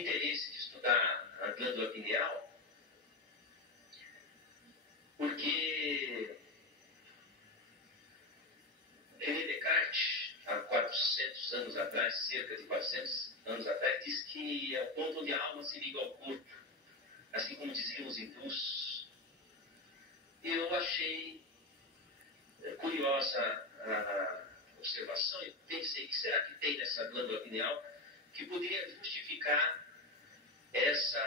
interesse de estudar a glândula pineal porque René Descartes, há 400 anos atrás, cerca de 400 anos atrás, disse que é o ponto onde a alma se liga ao corpo, assim como diziam os hindus. Eu achei curiosa a observação e pensei, o que será que tem nessa glândula pineal que poderia justificar essa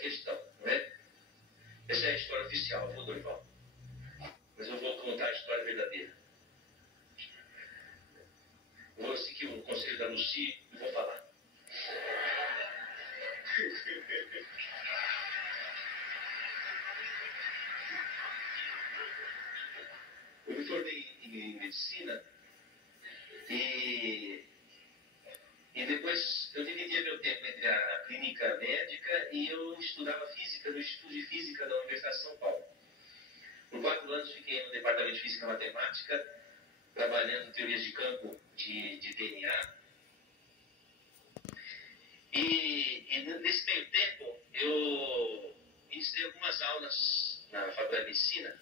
questão, não é? Essa é a história oficial, viu, Dorival? Mas eu vou contar a história verdadeira. Vou seguir o conselho da Lucy e vou falar. Eu me formei em medicina e depois eu dividia meu tempo entre a clínica médica e eu estudava física no Instituto de Física da Universidade de São Paulo. Por 4 anos fiquei no departamento de Física e Matemática, trabalhando em teorias de campo de DNA. E nesse meio tempo eu ministrei algumas aulas na Faculdade de Medicina.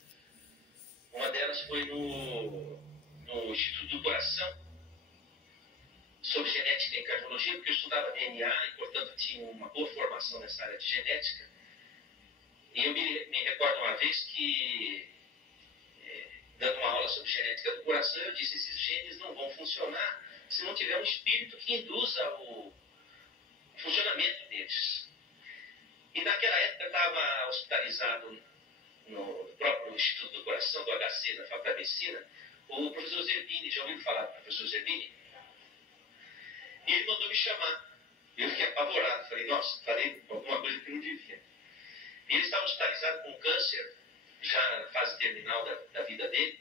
Uma delas foi no Instituto do Coração, sobre genética e cardiologia, porque eu estudava DNA e, portanto, tinha uma boa formação nessa área de genética. E eu me recordo uma vez que, dando uma aula sobre genética do coração, eu disse: esses genes não vão funcionar se não tiver um espírito que induza o funcionamento deles. E naquela época eu estava hospitalizado no próprio Instituto do Coração, do HC, na Faculdade de Medicina, o professor Zerbini. Já ouviu falar do professor Zerbini? E ele mandou me chamar. Eu fiquei apavorado. Falei, nossa, falei alguma coisa que não devia. E ele estava hospitalizado com câncer, já na fase terminal da vida dele.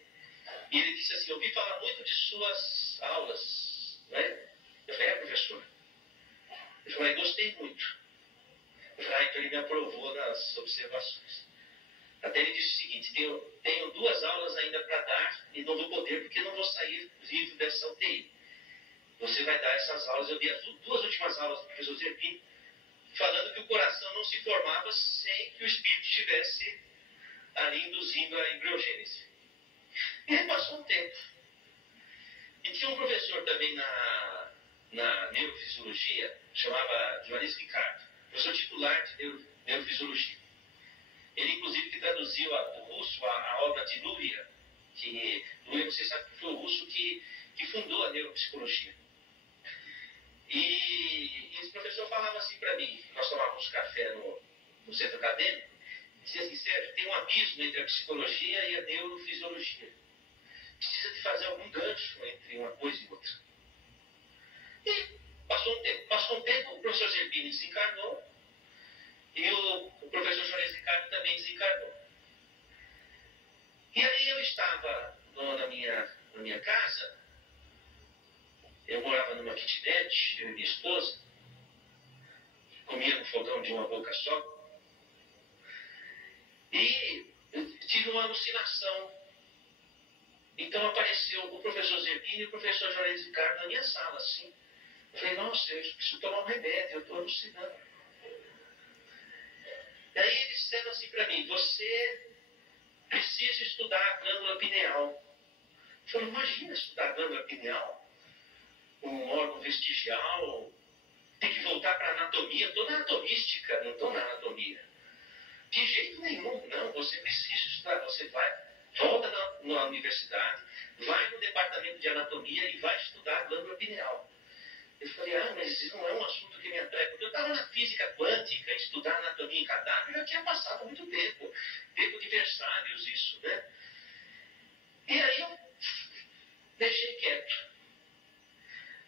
E ele disse assim: eu ouvi falar muito de suas aulas, não é? Eu falei, professor. Ele falou, gostei muito. Eu falei, então ele me aprovou nas observações. Até ele disse o seguinte: tenho 2 aulas ainda para dar e não vou poder porque não vou sair vivo dessa UTI. Você vai dar essas aulas. Eu dei as 2 últimas aulas do professor Zerbini, falando que o coração não se formava sem que o espírito estivesse ali induzindo a embriogênese. E aí passou um tempo. E tinha um professor também na neurofisiologia, chamava Johannes Ricardo, professor titular de neurofisiologia. Ele, inclusive, que traduziu do russo a obra de Luria, que Luria, você sabe que foi o russo que fundou a neuropsicologia. E esse professor falava assim para mim, nós tomávamos café no centro acadêmico, dizia assim: Sérgio, tem um abismo entre a psicologia e a neurofisiologia. Precisa de fazer algum gancho entre uma coisa e outra. E passou um tempo, o professor Zerbini desencarnou e o professor Jones Ricardo também desencarnou. E aí eu estava na minha casa. Eu morava numa kitnet, eu e minha esposa, comia no fogão de uma boca só, e eu tive uma alucinação. Então apareceu o professor Zerbini e o professor Jones Ricardo na minha sala, assim. Eu falei, nossa, eu preciso tomar um remédio, eu estou alucinando. E aí eles disseram assim para mim: você precisa estudar a glândula pineal. Eu falei, imagina estudar a glândula pineal, um órgão vestigial, tem que voltar para a anatomia. Estou na anatomística, não estou na anatomia. De jeito nenhum, não. Você precisa estudar. Você volta na universidade, vai no departamento de anatomia e vai estudar a glândula pineal. Eu falei, mas isso não é um assunto que me atrai, porque eu estava na física quântica, estudar anatomia em cadáver já tinha passado muito tempo de Versalhes, isso, né? E aí eu deixei quieto.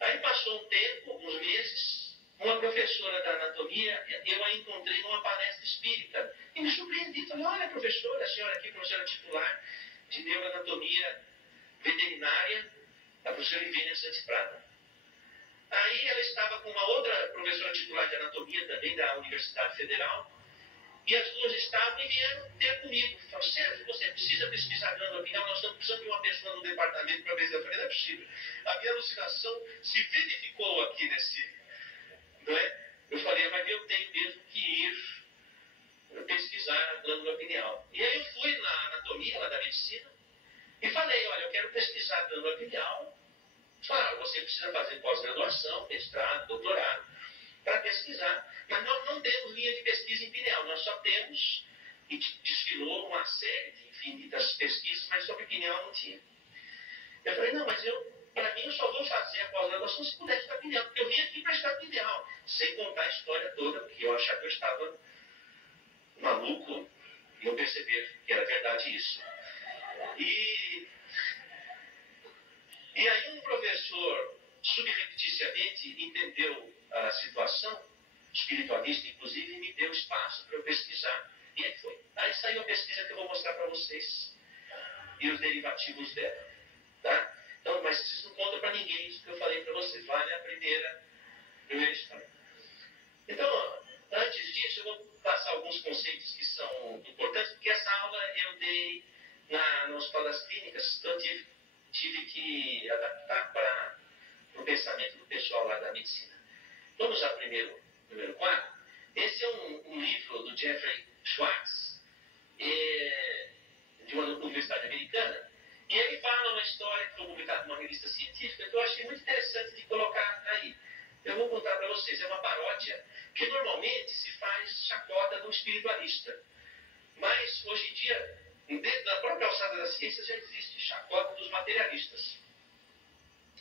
Aí passou um tempo, uns meses, uma professora da anatomia, eu a encontrei numa palestra espírita. E me surpreendi, falei, olha professora, a senhora aqui, professora titular de neuroanatomia veterinária, a professora Ivênia Santos Prata. Aí ela estava com uma outra professora titular de anatomia também da Universidade Federal, e as duas estavam e vieram ter comigo. Falaram, Sérgio, você precisa pesquisar a glândula pineal, nós estamos precisando de uma pessoa no departamento para ver se eu falei, não é possível. A minha alucinação se verificou aqui não é? Eu falei, mas eu tenho mesmo que ir pesquisar a glândula pineal. E aí eu fui na anatomia lá da medicina e falei, olha, eu quero pesquisar a glândula pineal. Falaram, você precisa fazer pós-graduação, mestrado, doutorado, para pesquisar. Mas nós não temos linha de pesquisa em pineal, nós só temos, e desfilou uma série de infinitas pesquisas, mas sobre pineal não tinha. Eu falei, não, mas para mim eu só vou fazer a pós-graduação se puder estudar pineal, porque eu vim aqui para estudar pineal, sem contar a história toda, porque eu achava que eu estava maluco, e eu percebi que era verdade isso. E aí um professor, subrepticiamente, entendeu a situação, espiritualista inclusive, e me deu espaço para eu pesquisar. E aí foi. Aí saiu a pesquisa que eu vou mostrar para vocês. E os derivativos dela. Tá? Então, mas vocês não contam para ninguém isso que eu falei para vocês. Vale a primeira história. Então, antes disso, eu vou passar alguns conceitos que são importantes, porque essa aula eu dei no Hospital das Clínicas, então tive que adaptar para o pensamento do pessoal lá da medicina. Vamos ao primeiro quadro. Esse é um livro do Jeffrey Schwartz, de uma universidade americana, e ele fala uma história que foi publicada numa revista científica que eu achei muito interessante de colocar aí. Eu vou contar para vocês. É uma paródia que normalmente se faz chacota do espiritualista. Mas, hoje em dia, dentro da própria alçada da ciência, já existe chacota dos materialistas.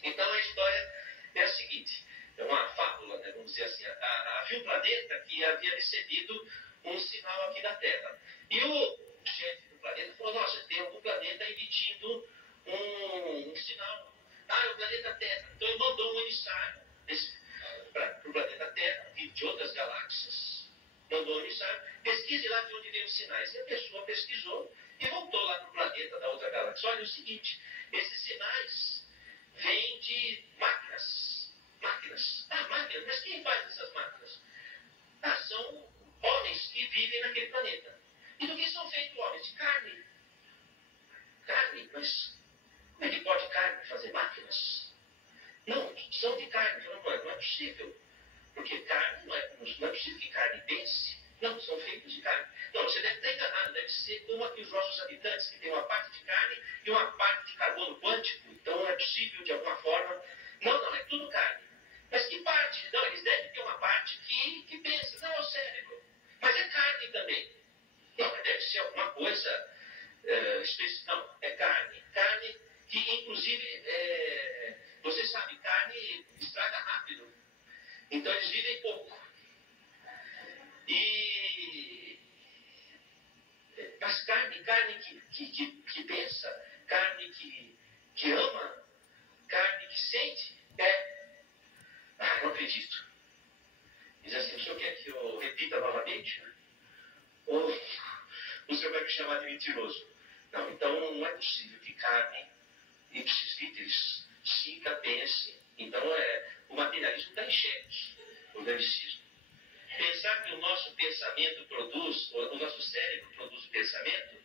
Então, a história é a seguinte. É uma fábula, né, vamos dizer assim. Havia um planeta que havia recebido um sinal aqui da Terra. E o chefe do planeta falou, nossa, tem algum planeta emitindo um sinal. É o planeta Terra. Então, ele mandou um emissário para o planeta Terra, e de outras galáxias, mandou um emissário, pesquise lá de onde vem os sinais. E a pessoa pesquisou e voltou lá para o planeta da outra galáxia. Olha o seguinte, esses sinais vêm de máquinas. Máquinas? Mas quem faz essas máquinas? São homens que vivem naquele planeta. E do que são feitos homens? De carne. Carne? Mas como é que pode carne fazer máquinas? Não, são de carne. Não é possível. Porque carne, não é possível que carne pense. Não, são feitos de carne. Não, você deve estar enganado. Deve ser como aqui os nossos habitantes, que tem uma parte de carne e uma parte de carbono quântico. Então não é possível, de alguma forma. Não, é tudo carne. Mas que parte? Não, eles devem ter uma parte que pensa. Não, é o cérebro. Mas é carne também. Não, deve ser alguma coisa específica. Não, é carne. Carne que, inclusive, você sabe, carne estraga rápido. Então eles vivem pouco. Mas carne que pensa, carne que ama, carne que sente, não acredito. Diz assim, o senhor quer que eu repita novamente? Ou o senhor vai me chamar de mentiroso? Não, então não é possível que carne, ipsis literis, sinta, pense. Então o materialismo está em xeque, o gramicismo. Pensar que o nosso pensamento produz, o nosso cérebro produz o pensamento,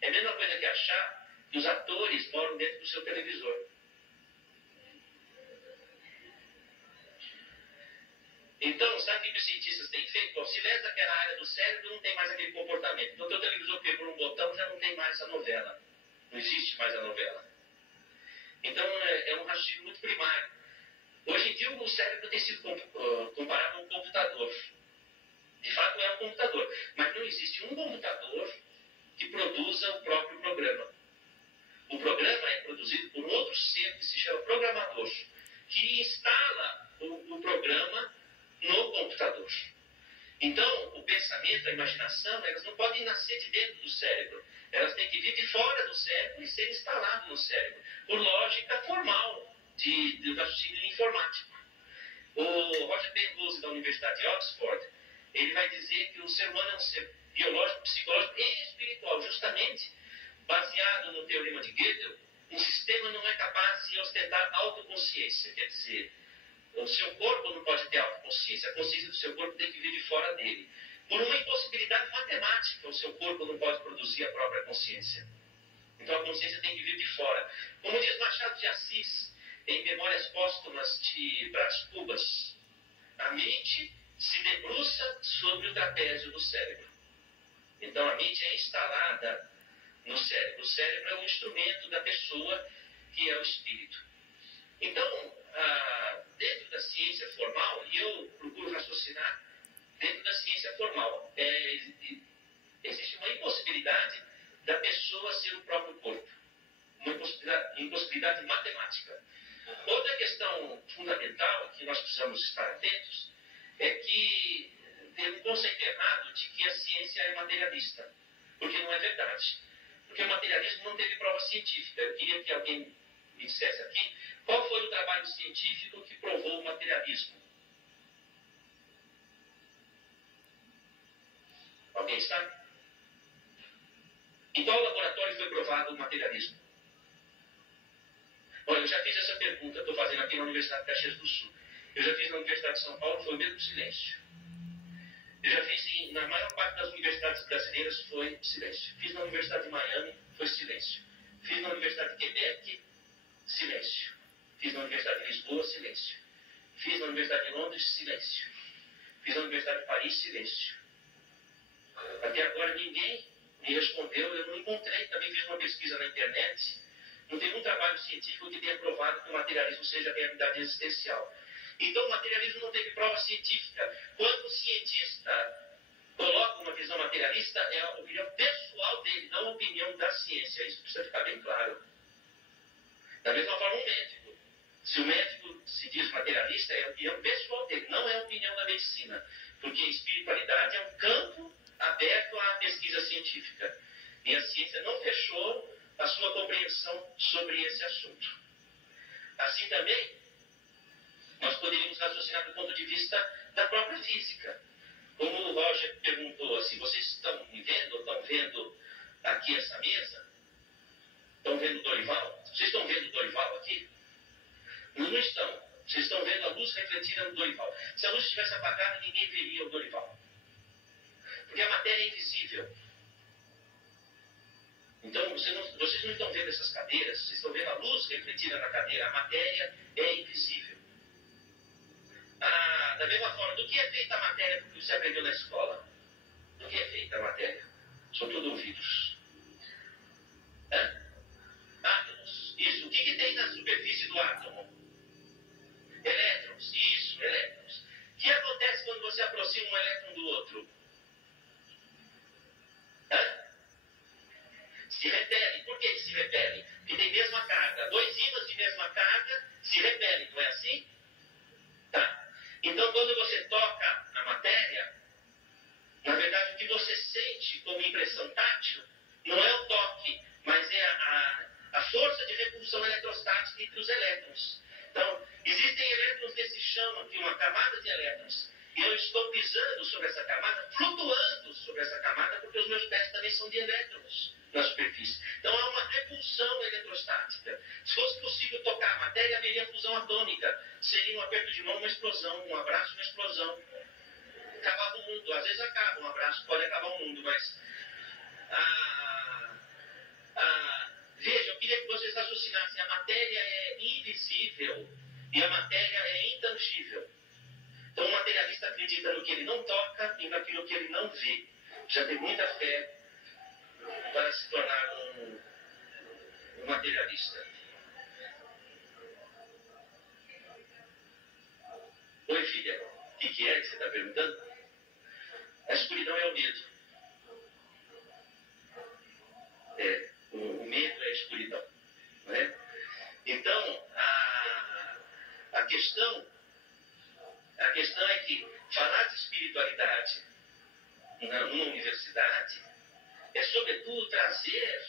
é a mesma coisa que achar que os atores moram dentro do seu televisor. Então, sabe o que os cientistas têm feito? Bom, se lesa aquela área do cérebro, não tem mais aquele comportamento. Então, o teu televisor quebrou um botão, já não tem mais a novela. Não existe mais a novela. Então, é um raciocínio muito primário. Hoje em dia, o cérebro tem sido comparado a um computador. De fato, é um computador. Mas não existe um computador que produza o próprio programa. O programa é produzido por um outro ser que se chama programador, que instala o programa no computador. Então, o pensamento, a imaginação, elas não podem nascer de dentro do cérebro. Elas têm que vir de fora do cérebro e ser instaladas no cérebro, por lógica formal de raciocínio informático. O Roger Penrose, da Universidade de Oxford, ele vai dizer que o ser humano é um ser biológico, psicológico e espiritual, justamente baseado no teorema de Gödel. Um sistema não é capaz de ostentar autoconsciência, quer dizer, o seu corpo não pode ter autoconsciência, a consciência do seu corpo tem que vir de fora dele. Por uma impossibilidade matemática, o seu corpo não pode produzir a própria consciência. Então a consciência tem que vir de fora. Como diz Machado de Assis, em Memórias Póstumas de Brás Cubas, a mente se debruça sobre o trapézio do cérebro. Então, a mente é instalada no cérebro. O cérebro é um instrumento da pessoa que é o espírito. Então, dentro da ciência formal, e eu procuro raciocinar dentro da ciência formal, existe uma impossibilidade da pessoa ser o próprio corpo. Uma impossibilidade matemática. Outra questão fundamental que nós precisamos estar atentos é que tem um conceito errado de que a ciência é materialista, porque não é verdade. Porque o materialismo não teve prova científica. Eu queria que alguém me dissesse aqui qual foi o trabalho científico que provou o materialismo. Alguém sabe? Em qual laboratório foi provado o materialismo? Olha, eu já fiz essa pergunta, estou fazendo aqui na Universidade de Caxias do Sul. Eu já fiz na Universidade de São Paulo, foi o mesmo silêncio. Eu já fiz na maior parte das universidades brasileiras, foi silêncio. Fiz na Universidade de Miami, foi silêncio. Fiz na Universidade de Quebec, silêncio. Fiz na Universidade de Lisboa, silêncio. Fiz na Universidade de Londres, silêncio. Fiz na Universidade de Paris, silêncio. Até agora ninguém me respondeu, eu não encontrei. Também fiz uma pesquisa na internet. Não tem um trabalho científico que tenha provado que o materialismo seja realidade existencial. Então, o materialismo não teve prova científica. Quando o cientista coloca uma visão materialista, é a opinião pessoal dele, não a opinião da ciência. Isso precisa ficar bem claro. Da mesma forma, um médico. Se o médico se diz materialista, é a opinião pessoal dele, não é a opinião da medicina. Porque a espiritualidade é um campo aberto à pesquisa científica. E a ciência não fechou a sua compreensão sobre esse assunto. Assim também, nós poderíamos raciocinar do ponto de vista da própria física. Como o Roger perguntou assim, vocês estão me vendo ou estão vendo aqui essa mesa? Estão vendo o Dorival? Vocês estão vendo o Dorival aqui? Não estão. Vocês estão vendo a luz refletida no Dorival. Se a luz estivesse apagada, ninguém veria o Dorival. Porque a matéria é invisível. Então, vocês não estão vendo essas cadeiras, vocês estão vendo a luz refletida na cadeira. A matéria é invisível. Da mesma forma, do que é feita a matéria que você aprendeu na escola? Do que é feita a matéria? São tudo ouvidos. Átomos. Isso. O que tem na superfície do átomo? Elétrons. Isso, elétrons. O que acontece quando você aproxima um elétron do outro? Se repelem. Por que se repelem? Porque tem mesma carga. Dois ímãs de mesma carga se repelem, não é assim? Tá. Então, quando você toca a matéria, na verdade, o que você sente como impressão tátil não é o toque, mas é a força de repulsão eletrostática entre os elétrons. Então, existem elétrons nesse chão aqui, uma camada de elétrons. E eu estou pisando sobre essa camada, flutuando sobre essa camada, porque os meus pés também são de elétrons na superfície. Então há uma repulsão eletrostática. Se fosse possível tocar a matéria, haveria fusão atômica. Seria um aperto de mão, uma explosão, um abraço, uma explosão. Acabava o mundo. Às vezes acaba, um abraço pode acabar o mundo, mas... Veja, eu queria que vocês raciocinassem. A matéria é invisível e a matéria é intangível. Então o materialista acredita no que ele não toca e naquilo que ele não vê. Já tem muita fé para se tornar um materialista. Oi, filha. O que é que você está perguntando? A escuridão é o medo. O medo é a escuridão. Não é? Então, a questão é que falar de espiritualidade numa universidade é, sobretudo, trazer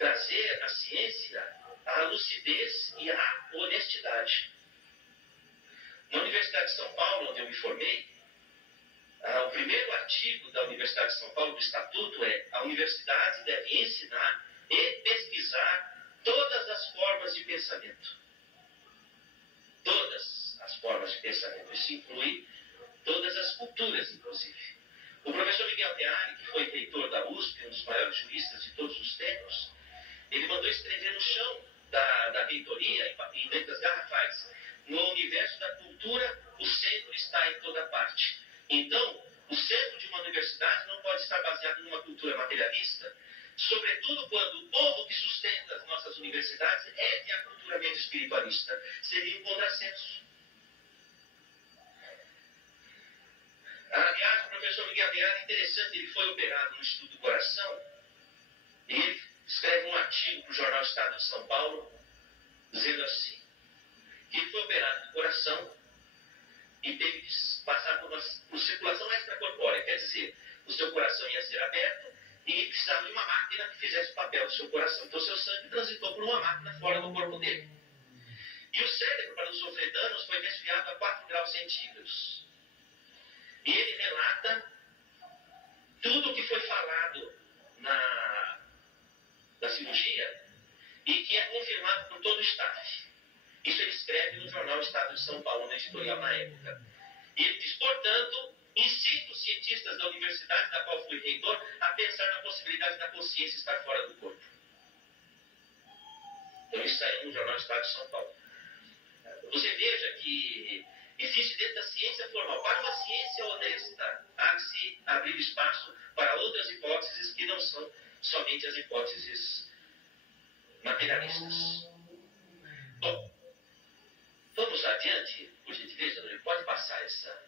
a ciência à lucidez e à honestidade. Na Universidade de São Paulo, onde eu me formei, o primeiro artigo da Universidade de São Paulo, do Estatuto, é: a universidade deve ensinar e pesquisar todas as formas de pensamento. Todas as formas de pensamento. Isso inclui todas as culturas, inclusive. O professor Miguel Teari, que foi reitor da USP, um dos maiores juristas de todos os tempos, ele mandou escrever no chão da reitoria, em letras garrafais: no universo da cultura, o centro está em toda parte. Então, o centro de uma universidade não pode estar baseado numa cultura materialista, sobretudo quando o povo que sustenta as nossas universidades é de aculturamento espiritualista. Seria um contrassenso. Aliás, o professor Miguel Beara é interessante, ele foi operado no Instituto do Coração, e ele escreve um artigo para o jornal Estado de São Paulo, dizendo assim, que ele foi operado do coração e teve que passar por circulação extracorpórea, quer dizer, o seu coração ia ser aberto e precisava de uma máquina que fizesse o papel do seu coração. Então, seu sangue transitou por uma máquina fora do corpo dele. E o cérebro, para não sofrer danos, foi resfriado a 4 graus centígrados. E ele relata tudo o que foi falado na cirurgia e que é confirmado por todo o staff. Isso ele escreve no jornal Estado de São Paulo, no editorial na época. E ele diz, portanto, incito os cientistas da universidade da qual fui reitor a pensar na possibilidade da consciência estar fora do corpo. Então isso saiu no jornal Estado de São Paulo. Você veja que existe dentro da ciência formal, para uma ciência honesta, há que se abrir espaço para outras hipóteses que não são somente as hipóteses materialistas. Bom, vamos adiante, por gentileza, não pode passar essa